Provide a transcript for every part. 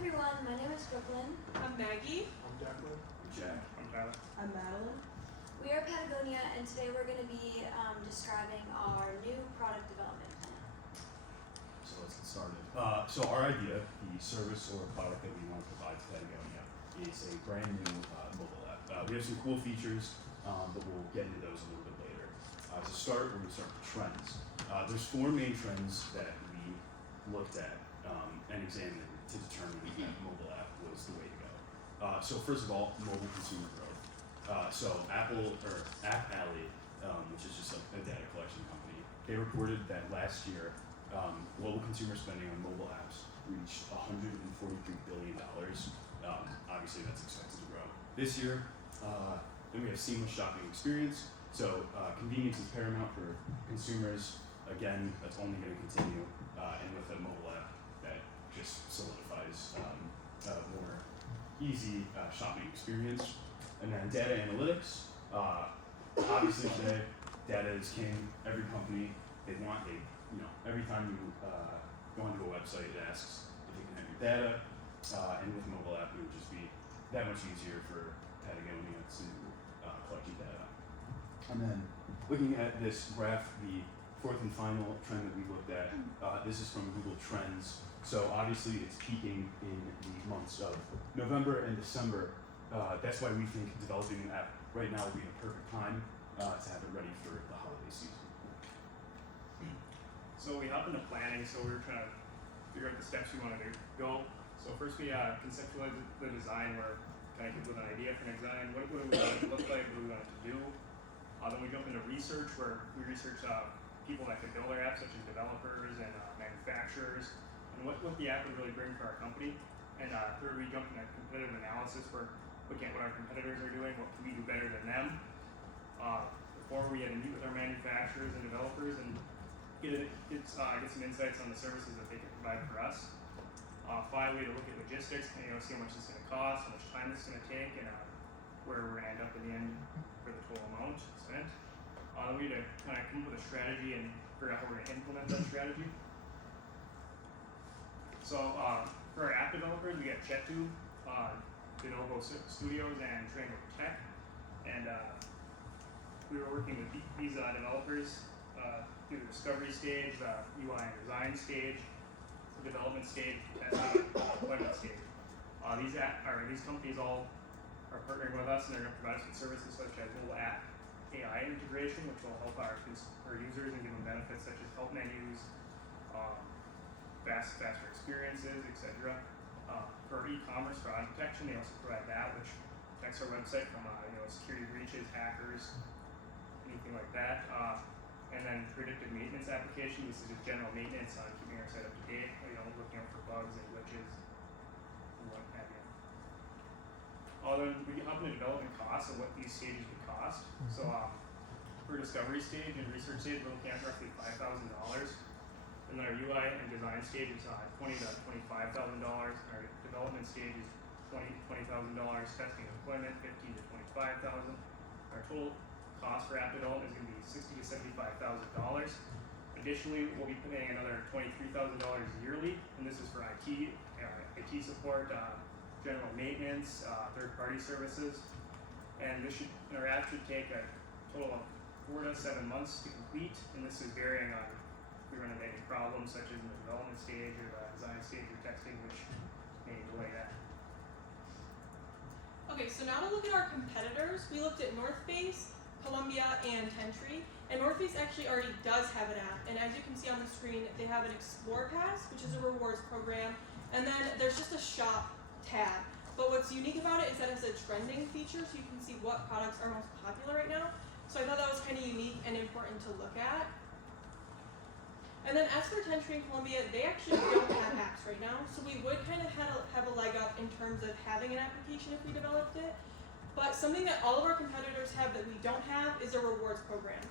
everyone, my name is Brooklyn. I'm Maggie. I'm Declan. I'm Jack. I'm Tyler. I'm Madeline. We are Patagonia, and today we're going to be describing our new product development plan. So let's get started. So our idea, the service or product that we want to provide to Patagonia, is a brand new mobile app. We have some cool features, but we'll get into those a little bit later. To start, we're going to start with trends. There's four main trends that we looked at and examined to determine that mobile app was the way to go. So first of all, mobile consumer growth. So App Alley, which is just a data collection company, they reported that last year, global consumer spending on mobile apps reached $143 billion. Obviously, that's expected to grow this year. Then we have seamless shopping experience. So convenience is paramount for consumers. Again, that's only going to continue, and with a mobile app that just solidifies a more easy shopping experience. And then data analytics. Obviously today, data is king. Every company, every time you go onto a website, it asks if you can have your data. And with a mobile app, it would just be that much easier for Patagonia to collect your data. And then looking at this graph, the fourth and final trend that we looked at, this is from Google Trends. So obviously it's peaking in the months of November and December. That's why we think developing an app right now would be the perfect time to have it ready for the holiday season. So we hop into planning, so we were trying to figure out the steps we wanted to go. So first we conceptualized the design, where kind of came with an idea for an design. What do we want it to look like? What do we want it to do? Then we jump into research, where we research people that could build our app, such as developers and manufacturers, and what the app would really bring for our company. And third, we jump into competitive analysis, where looking at what our competitors are doing, what can we do better than them. Four, we had to meet with our manufacturers and developers and get some insights on the services that they can provide for us. Five, we had to look at logistics, and see how much it's going to cost, how much time it's going to take, and where we're going to end up in the end for the total amount spent. We had to kind of come up with a strategy and figure out how we're going to implement that strategy. So for our app developers, we got Chetu, Denovo Studios, and Triangle Tech, and we were working with these developers through the discovery stage, the UI and design stage, the development stage, testing, deployment stage. These companies all are partnering with us, and they're going to provide us with services such as mobile app AI integration, which will help our users and give them benefits such as help menus, faster experiences, etc. For e-commerce fraud detection, they also provide that, which protects our website from security breaches, hackers, anything like that. And then predictive maintenance application. This is just general maintenance on keeping our site up to date. Looking out for bugs and glitches and what have you. Then we hop into development costs and what these stages would cost. So for discovery stage and research stage, we're looking at roughly $5,000. And then our UI and design stage is $20,000 to $25,000. Our development stage is $20,000. Testing and deployment $15,000 to $25,000. Our total cost for app development is going to be $60,000 to $75,000. Additionally, we'll be paying another $23,000 yearly, and this is for IT support, general maintenance, third-party services, and our app should take a total of 4 to 7 months to complete, and this is varying on if we run into any problems such as in the development stage or the design stage or testing, which may delay that. Okay, so now to look at our competitors, we looked at North Face, Columbia, and Tentry. And North Face actually already does have an app, and as you can see on the screen, they have an Explore Pass, which is a rewards program, and then there's just a shop tab. But what's unique about it is that it's a trending feature, so you can see what products are most popular right now. So I thought that was kind of unique and important to look at. And then as for Tentry and Columbia, they actually don't have apps right now, so we would kind of have a leg up in terms of having an application if we developed it. But something that all of our competitors have that we don't have is a rewards program.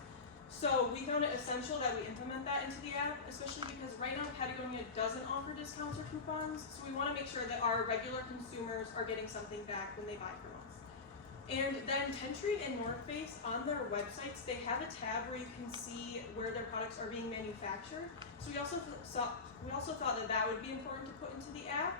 So we found it essential that we implement that into the app, especially because right now Patagonia doesn't offer discounts or coupons, so we want to make sure that our regular consumers are getting something back when they buy from us. And then Tentry and North Face, on their websites, they have a tab where you can see where their products are being manufactured. So we also thought that would be important to put into the app.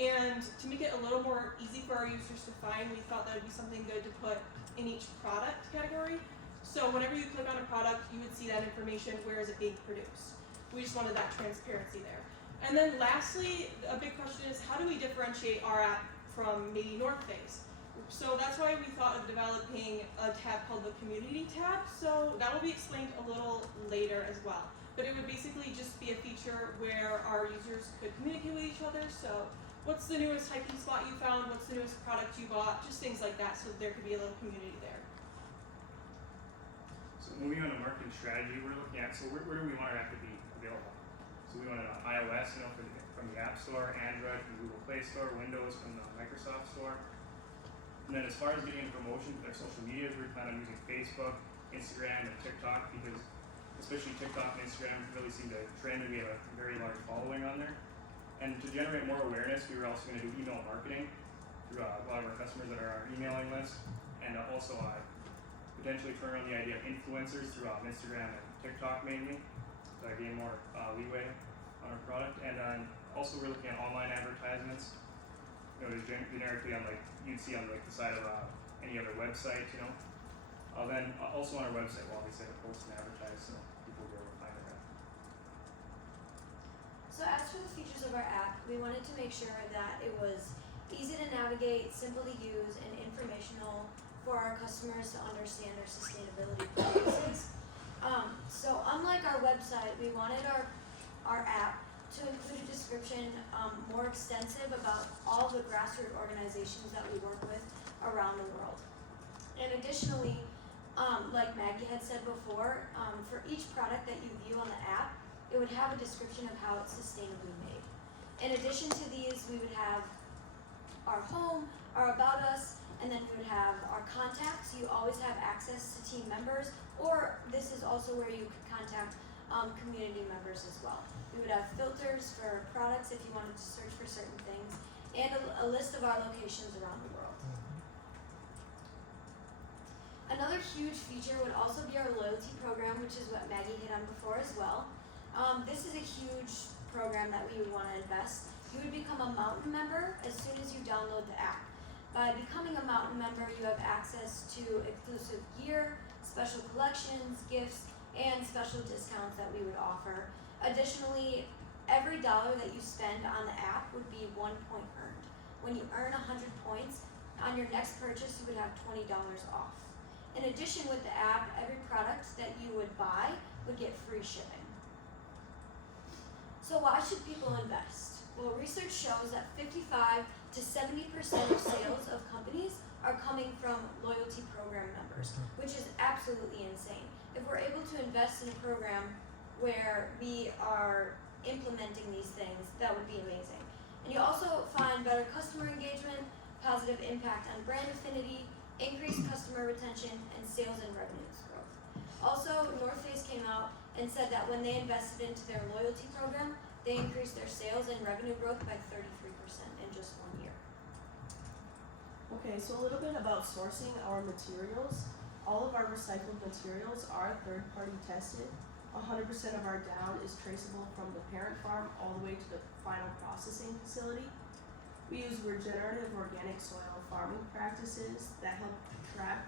And to make it a little more easy for our users to find, we thought that would be something good to put in each product category. So whenever you click on a product, you would see that information, where is it being produced. We just wanted that transparency there. And then lastly, a big question is, how do we differentiate our app from maybe North Face? So that's why we thought of developing a tab called the Community tab. So that will be explained a little later as well. But it would basically just be a feature where our users could communicate with each other. So what's the newest hiking spot you found? What's the newest product you bought? Just things like that, so there could be a little community there. So moving on to marketing strategy, we're looking at, so where do we want our app to be available? So we want it on iOS, from the App Store, Android from the Google Play Store, Windows from the Microsoft Store. And then as far as getting promotion with our social medias, we're planning on using Facebook, Instagram, and TikTok, because especially TikTok and Instagram really seem to trend, and we have a very large following on there. And to generate more awareness, we were also going to do email marketing through a lot of our customers that are on our emailing list, and also potentially turn on the idea of influencers through Instagram and TikTok mainly, to gain more leeway on our product. And also we're looking at online advertisements, just generically on you'd see on the side of any other website, then also on our website we'll obviously have to post and advertise so people go and find our app. So as for the features of our app, we wanted to make sure that it was easy to navigate, simple to use, and informational for our customers to understand their sustainability practices. So unlike our website, we wanted our app to include a description more extensive about all the grassroots organizations that we work with around the world. And additionally, like Maggie had said before, for each product that you view on the app, it would have a description of how it's sustainably made. In addition to these, we would have our home, our about us, and then we would have our contacts. You always have access to team members, or this is also where you could contact community members as well. We would have filters for products if you wanted to search for certain things, and a list of our locations around the world. Another huge feature would also be our loyalty program, which is what Maggie hit on before as well. This is a huge program that we would want to invest. You would become a Mountain member as soon as you download the app. By becoming a Mountain member, you have access to exclusive gear, special collections, gifts, and special discounts that we would offer. Additionally, every dollar that you spend on the app would be 1 point earned. When you earn 100 points, on your next purchase you would have $20 off. In addition, with the app, every product that you would buy would get free shipping. So why should people invest? Well, research shows that 55 to 70% of sales of companies are coming from loyalty program members, which is absolutely insane. If we're able to invest in a program where we are implementing these things, that would be amazing. And you also find better customer engagement, positive impact on brand affinity, increased customer retention, and sales and revenues growth. Also, North Face came out and said that when they invested into their loyalty program, they increased their sales and revenue growth by 33% in just 1 year. Okay, so a little bit about sourcing our materials. All of our recycled materials are third-party tested. 100% of our down is traceable from the parent farm all the way to the final processing facility. We use regenerative organic soil farming practices that help trap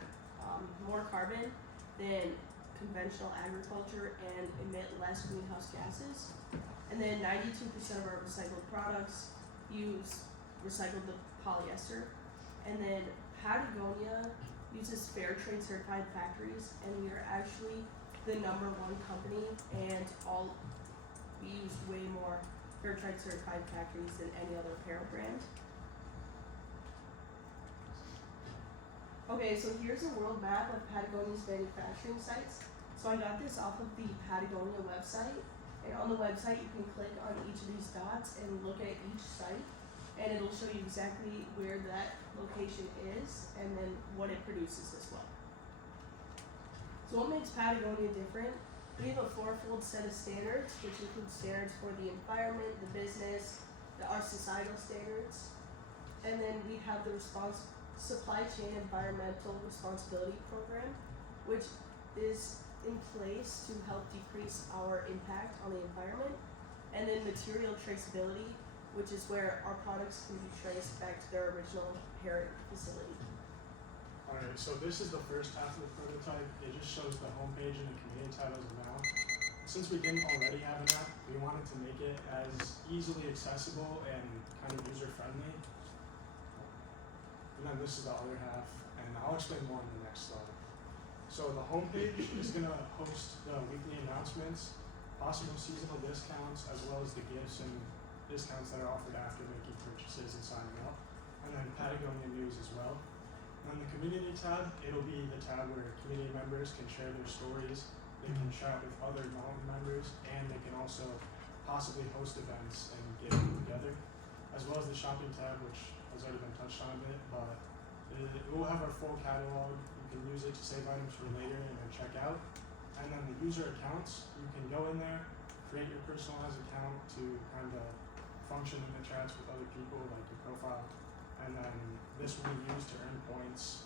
more carbon than conventional agriculture and emit less greenhouse gases. And then 92% of our recycled products use recycled polyester. And then Patagonia uses fair trade certified factories, and we are actually the #1 company, and we use way more fair trade certified factories than any other apparel brand. Okay, so here's a world map of Patagonia's manufacturing sites. So I got this off of the Patagonia website, and on the website you can click on each of these dots and look at each site, and it'll show you exactly where that location is and then what it produces as well. So what makes Patagonia different? We have a 4-fold set of standards, which includes standards for the environment, the business, our societal standards, and then we have the supply chain environmental responsibility program, which is in place to help decrease our impact on the environment. And then material traceability, which is where our products can be traced back to their original parent facility. Alright, so this is the first half of the prototype. It just shows the homepage and the community tab as of now. Since we didn't already have an app, we wanted to make it as easily accessible and kind of user friendly. And then this is the other half, and I'll explain more in the next slide. So the homepage is gonna host the weekly announcements, possible seasonal discounts, as well as the gifts and discounts that are offered after making purchases and signing up, and then Patagonia news as well. And then the community tab, it'll be the tab where community members can share their stories, they can chat with other mountain members, and they can also possibly host events and get people together, as well as the shopping tab, which has already been touched on a bit, but it will have our full catalog. You can use it to save items for later and then check out. And then the user accounts, you can go in there, create your personalized account to kind of function in the chats with other people, like your profile. And then this will be used to earn points